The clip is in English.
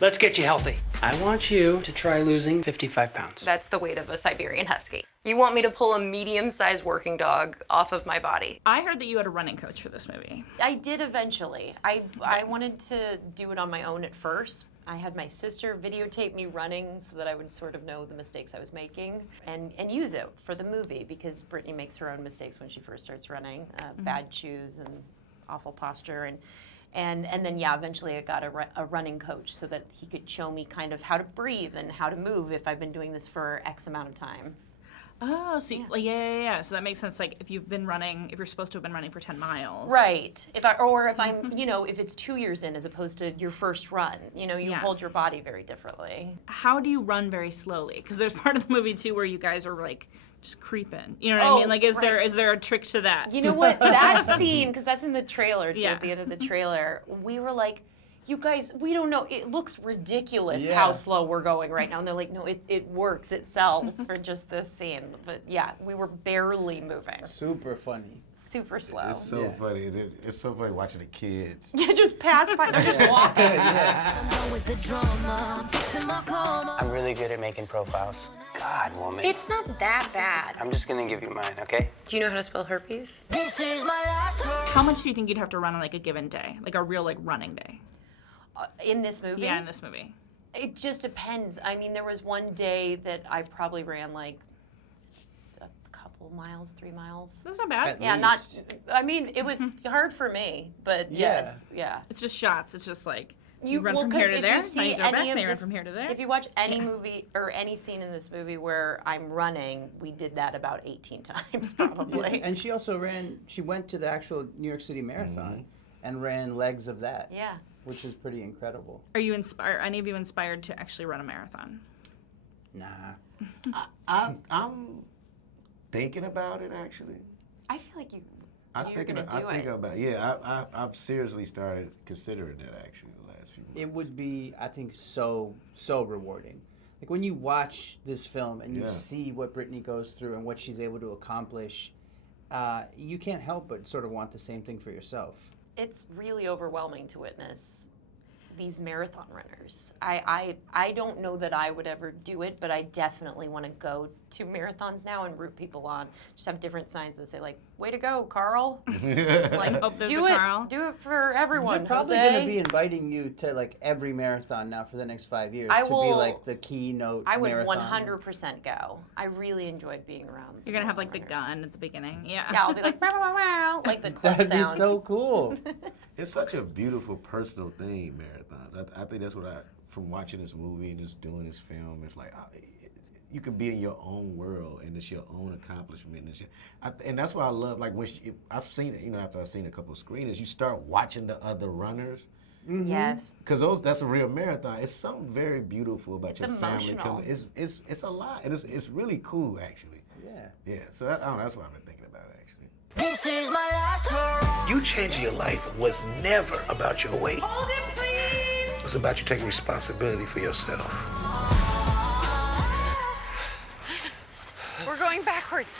Let's get you healthy. I want you to try losing 55 pounds. That's the weight of a Siberian Husky. You want me to pull a medium-sized working dog off of my body. I heard that you had a running coach for this movie. I did eventually. I wanted to do it on my own at first. I had my sister videotape me running so that I would sort of know the mistakes I was making and use it for the movie, because Brittany makes her own mistakes when she first starts running. Bad shoes and awful posture. And then, yeah, eventually I got a running coach so that he could show me kind of how to breathe and how to move if I've been doing this for X amount of time. Oh, so yeah. So that makes sense. Like if you've been running, if you're supposed to have been running for 10 miles. Right. If I'm, if it's 2 years in as opposed to your first run, you hold your body very differently. How do you run very slowly? Because there's part of the movie too where you guys are like just creeping. You know what I mean? Like, is there a trick to that? You know what? That scene, because that's in the trailer too. At the end of the trailer, we were like, you guys, we don't know. It looks ridiculous how slow we're going right now. And they're like, no, it works. It sells for just this scene. But yeah, we were barely moving. Super funny. Super slow. It's so funny. It's so funny watching the kids. Yeah, just pass by. They're just walking. I'm really good at making profiles. God, woman. It's not that bad. I'm just gonna give you mine, okay? Do you know how to spell herpes? How much do you think you'd have to run on like a given day? Like a real like running day? In this movie? Yeah, in this movie. It just depends. I mean, there was one day that I probably ran like a couple miles, 3 miles. That's not bad. Yeah, I mean, it was hard for me, but yes, yeah. It's just shots. It's just like you run from here to there, now you go back, and you run from here to there. If you watch any movie or any scene in this movie where I'm running, we did that about 18 times probably. And she also she went to the actual New York City Marathon and ran legs of that. Yeah. Which is pretty incredible. Are you inspired? Any of you inspired to actually run a marathon? Nah. I'm thinking about it actually. I feel like I'm thinking about it. Yeah, I've seriously started considering that actually the last few months. It would be, I think, so rewarding. Like when you watch this film and you see what Brittany goes through and what she's able to accomplish, you can't help but sort of want the same thing for yourself. It's really overwhelming to witness these marathon runners. I don't know that I would ever do it, but I definitely want to go to marathons now and root people on. Just have different signs that say like, "Way to go, Carl!" Like, oh, there's do a it, Carl. do it for everyone. They're probably Jose. going to be inviting you to like every marathon now for the next 5 years I to be will- like the keynote I would marathon. 100% go. I really enjoyed being around. You're gonna have like the runners. gun at the beginning. Yeah. Yeah, I'll be like, "Wow, wow, wow," like the clip That'd sound. be so cool. It's such a beautiful personal thing, marathons. I think that's what from watching this movie and just doing this film, it's like you could be in your own world and it's your own accomplishment. And that's why I love, like when I've seen it, after I've seen a couple of screenings, you start watching the other runners. Yes. Because that's a real marathon. It's something very beautiful about your family emotional. coming. It's a lot, and it's really cool actually. Yeah. Yeah. So that's what I've been thinking about actually. This is my last hurrah. You changing your life was never about your weight. Hold it, please. It was about you taking responsibility for yourself. We're going backwards.